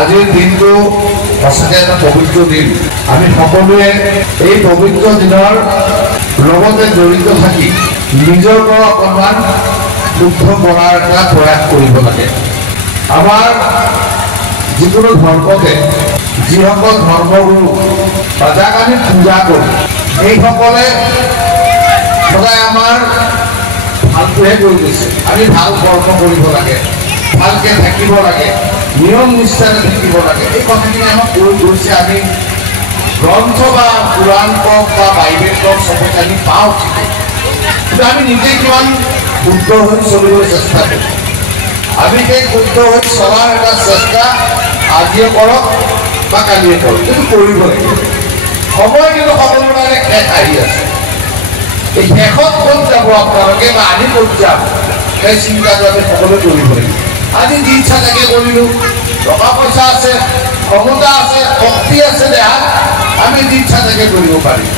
আজিৰ দিনটো সঁচাকৈ এটা পবিত্ৰ দিন। আমি সকলোৱে এই পবিত্ৰ দিনৰ লগতে জড়িত থাকি নিজৰ পৰা অকণমান শুদ্ধ কৰাৰ এটা প্ৰয়াস কৰিব লাগে। আমাৰ যিকোনো ধৰ্মতে যিসকল ধৰ্মগুৰু বা যাক আমি পূজা কৰোঁ সেইসকলে সদায় আমাৰ ভালটোহে কৰি গৈছে। আমি ভাল কৰ্ম কৰিব লাগে, ভালকৈ থাকিব লাগে, নিয়ম নিষ্ঠাৰে থাকিব লাগে, এই কথাখিনি আমাক কৈ গৈছে। আমি গ্ৰন্থ বা পুৰাণ কওক বা বাইবেল কওক চবতে আমি পাওঁ, কিন্তু আমি নিজে কিমান শুদ্ধ হৈ চলিবলৈ চেষ্টা কৰোঁ। আমি সেই শুদ্ধ হৈ চলাৰ এটা চেষ্টা আজিয়ে কৰক বা কালিয়ে কৰক, কিন্তু কৰিব লাগিব। সময় কিন্তু সকলোৰে কাৰণে শেষ আহি আছে। এই শেষত ক'ত যাব আপোনালোকে বা আমি ক'ত যাম, সেই চিন্তাটো আমি সকলোৱে কৰিব লাগিব। আজি যি ইচ্ছা তাকে কৰিলোঁ, টকা পইচা আছে, ক্ষমতা আছে, শক্তি আছে দেহাত, আমি যি ইচ্ছা তাকে কৰিব পাৰিম,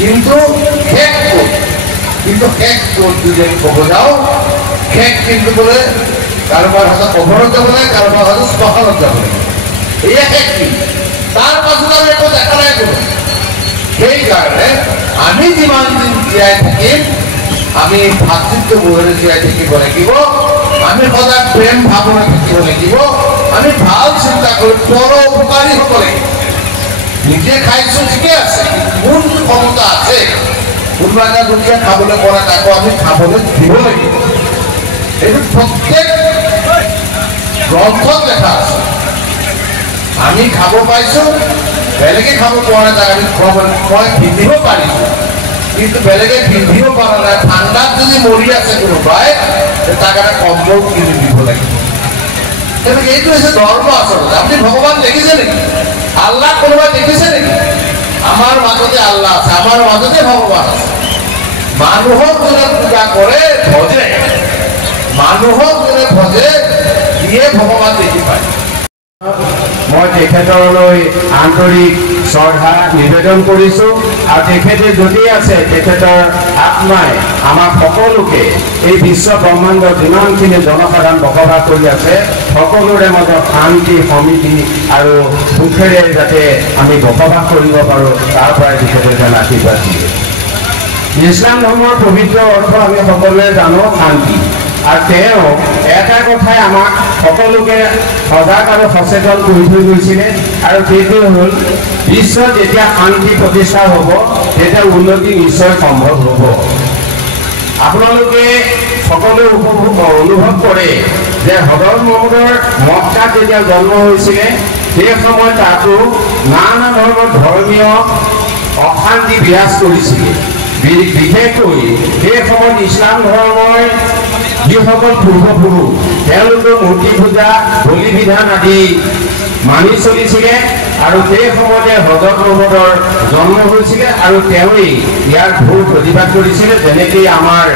কিন্তু শেষ ক'ত? কিন্তু শেষ ক'ত যদি আমি ক'ব যাওঁ, শেষ কিন্তু বোলে কাৰোবাৰ হাতত কবৰত যাব লাগে, কাৰোবাৰ হাতত শ্মশানত যাব লাগে। এয়া শেষ কি? তাৰ পাছত আমি একো দেখা নাই কোনো। সেইকাৰণে আমি যিমান দিন জীয়াই থাকিম আমি ভাতৃত্ববোধেৰে জীয়াই থাকিব লাগিব। আমি সদায় প্ৰেম ভাৱনা থাকিব লাগিব। আমি ভাল চিন্তা কৰি পৰ উপকাৰী হ'ব লাগিব। নিজে খাইছোঁ ঠিকে আছে, কোন ক্ষমতা আছে কোনোবা এটা দুখীয়া খাবলৈ পৰা তাকো আমি খাবলৈ দিব লাগিব। এইটো প্ৰত্যেক গ্ৰন্থত লেখা আছে। আমি খাব পাইছোঁ, বেলেগে খাব পৰা নাই, তাক আমি খুৱাব। মই পিন্ধিব পাৰিছোঁ, কিন্তু বেলেগে পিন্ধিব পৰা নাই। ঠাণ্ডাত যদি মৰি আছে কোনোবাই, তাক এটা কম্বল কিনি দিব লাগিব। তেনেকৈ এইটো হৈছে ধৰ্ম আচলতে। আপুনি ভগৱান দেখিছে নেকি? আল্লাহ কোনোবাই দেখিছে নেকি? আমাৰ মাজতে আল্লাহ আছে, আমাৰ মাজতে ভগৱান আছে। মানুহক যোনে পূজা কৰে ভজে, মানুহক যোনে ভজে সিয়ে ভগৱান দেখি পায়। মই তেখেতলৈ আন্তৰিক শ্ৰদ্ধা নিবেদন কৰিছোঁ আৰু তেখেতে যদি আছে তেখেতৰ আত্মাই আমাক সকলোকে এই বিশ্ব ব্ৰহ্মাণ্ডৰ যিমানখিনি জনসাধাৰণ বসবাস কৰি আছে সকলোৰে মাজত শান্তি সমৃদ্ধি আৰু সুখেৰে যাতে আমি বসবাস কৰিব পাৰোঁ তাৰ পৰাই তেখেতে যেন আশীৰ্বাদ দিয়ে। ইছলাম ধৰ্মৰ পবিত্ৰ অৰ্থ আমি সকলোৱে জানো শান্তি। আৰু তেওঁ এটা কথাই আমাক সকলোকে সজাগ আৰু সচেতন কৰি থৈ গৈছিলে, আৰু সেইটো হ'ল বিশ্বত যেতিয়া শান্তি প্ৰতিষ্ঠা হ'ব তেতিয়া উন্নতি নিশ্চয় সম্ভৱ হ'ব। আপোনালোকে সকলোৱে অনুভৱ কৰে যে হজৰত মহম্মদৰ মক্কাত যেতিয়া জন্ম হৈছিলে সেই সময়ত তাতো নানা ধৰণৰ ধৰ্মীয় অশান্তি বিৰাজ কৰিছিলে। বিশেষকৈ সেই সময়ত ইছলাম ধৰ্মৰ যিসকল পূৰ্বপুৰুষ তেওঁলোকৰ মূৰ্তি পূজা বলি বিধান আদি মানি চলিছিলে, আৰু সেই সময়তে হজৰত মহম্মদৰ জন্ম হৈছিলে আৰু তেওঁৱেই ইয়াৰ ঘোৰ প্ৰতিবাদ কৰিছিলে, যেনেকৈ আমাৰ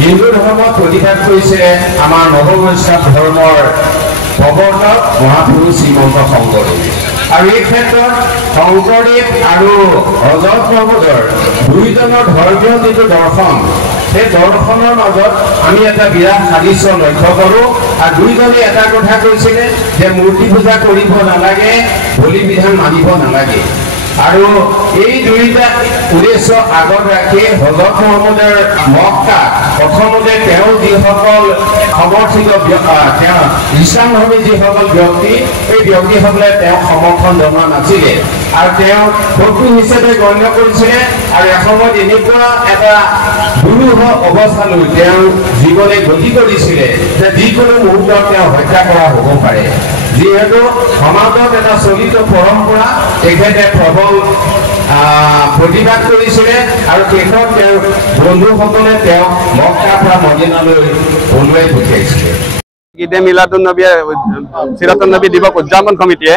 হিন্দু ধৰ্মত প্ৰতিবাদ কৰিছিলে আমাৰ নৱবৈষ্ণৱ ধৰ্মৰ প্ৰৱৰ্তক মহাপুৰুষ শ্ৰীমন্ত শংকৰদেৱে। আৰু এই ক্ষেত্ৰত শংকৰদেৱ আৰু হজৰত মহম্মদৰ দুয়োজনৰ ধৰ্মীয় যিটো দৰ্শন সেই দৰ্শনৰ মাজত আমি এটা বিৰাট সাদৃশ্য লক্ষ্য কৰোঁ। আৰু দুয়োজনে এটা কথা কৈছিলে যে মূৰ্তি পূজা কৰিব নালাগে, বলি বিধান মানিব নালাগে। আৰু এই দুইটা উদ্দেশ্য আগত ৰাখি হজৰত মহম্মদৰ মক্কা প্ৰথমতে তেওঁ যিসকল সমৰ্থিত তেওঁ ইছলাম ধৰ্মী যিসকল ব্যক্তি এই ব্যক্তিসকলে তেওঁক সমৰ্থন জনোৱা নাছিলে আৰু তেওঁ শত্ৰু হিচাপে গণ্য কৰিছিলে। আৰু এসময়ত এনেকুৱা এটা দুৰূহ অৱস্থালৈ তেওঁ জীৱনে গতি কৰিছিলে যে যিকোনো মুহূৰ্তত তেওঁ হত্যা কৰা হ'ব পাৰে। যিহেতু সমাজত এটা চলিত পৰম্পৰা তেখেতে প্ৰবল প্ৰতিবাদ কৰিছিলে, আৰু শেষত তেওঁৰ বন্ধুসকলে তেওঁক মক্কাৰ পৰা মদিনালৈ ওলোৱাই পঠিয়াইছিলে। ঈদে মিলাদুন্নবী সিৰাতুন্নবী দিৱস উদযাপন সমিতিয়ে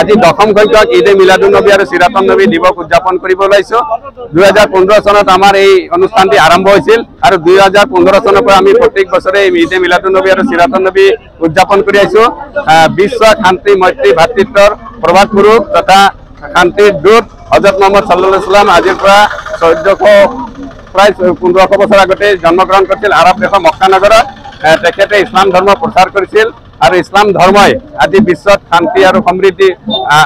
আজি 10ম সংখ্যক ঈদে মিলাদুন্নবী আৰু সিৰাতুন্নবী দিৱস উদযাপন কৰিব ওলাইছো। 2015 চনত আমাৰ এই অনুষ্ঠানটি আৰম্ভ হৈছিল আৰু 2015 চনৰ পৰা আমি প্ৰত্যেক বছৰে ঈদে মিলাদুন্নবী আৰু সিৰাতুন্নবী উদযাপন কৰি আহিছো। বিশ্ব শান্তি মৈত্ৰী ভাতৃত্বৰ প্ৰভাত পুৰুষ তথা শান্তিৰ দূত হজৰত মহম্মদ সাল্লাল্লাহু আলাইহি ওয়াসাল্লাম আজিৰ পৰা 1400 প্ৰায় 1500 বছৰ আগতে জন্মগ্ৰহণ কৰিছিল আৰব দেশৰ মক্কা নগৰত। তেখেতে ইছলাম ধৰ্ম প্ৰচাৰ কৰিছিল আৰু ইছলাম ধৰ্মই আজি বিশ্বত শান্তি আৰু সমৃদ্ধি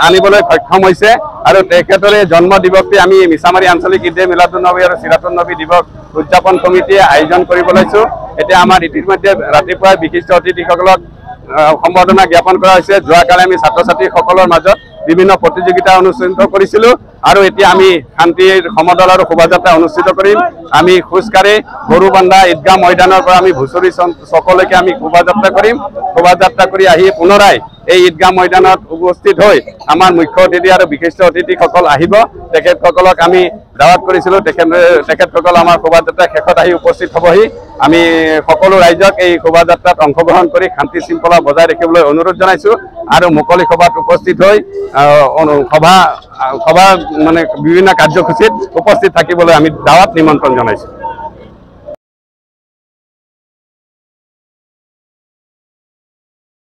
আনিবলৈ সক্ষম হৈছে আৰু তেখেতৰে জন্ম দিৱসটি আমি মিছামাৰী আঞ্চলিক ঈদে মিলাদুন্নবী আৰু চিৰাতুন নবী দিৱস উদযাপন কমিটিয়ে আয়োজন কৰিব লৈছোঁ। এতিয়া আমাৰ ইতিমধ্যে ৰাতিপুৱাই বিশিষ্ট অতিথিসকলক সম্বৰ্ধনা জ্ঞাপন কৰা হৈছে। যোৱাকালি আমি ছাত্ৰ ছাত্ৰীসকলৰ মাজত বিভিন্ন প্ৰতিযোগিতা অনুষ্ঠিত কৰিছিলোঁ আৰু এতিয়া আমি শান্তিৰ সমদল আৰু শোভাযাত্ৰা অনুষ্ঠিত কৰিম। আমি খোজকাঢ়ি গৰুবান্ধা ঈদগাহ ময়দানৰ পৰা আমি ভুচুৰি চকলৈকে আমি শোভাযাত্ৰা কৰিম। শোভাযাত্ৰা কৰি আহি পুনৰাই এই ঈদগাহ ময়দানত উপস্থিত হৈ আমাৰ মুখ্য অতিথি আৰু বিশিষ্ট অতিথিসকল আহিব। তেখেতসকলক আমি দাৱাত কৰিছিলোঁ। তেখেতসকল আমাৰ শোভাযাত্ৰা শেষত আহি উপস্থিত হ'বহি। আমি সকলো ৰাইজক এই শোভাযাত্ৰাত অংশগ্ৰহণ কৰি শান্তি শৃংখলা বজাই ৰাখিবলৈ অনুৰোধ জনাইছোঁ আৰু মুকলি সভাত উপস্থিত হৈ সভা মানে বিভিন্ন কাৰ্যসূচীত উপস্থিত থাকিবলৈ আমি দাৱাত নিমন্ত্ৰণ জনাইছোঁ।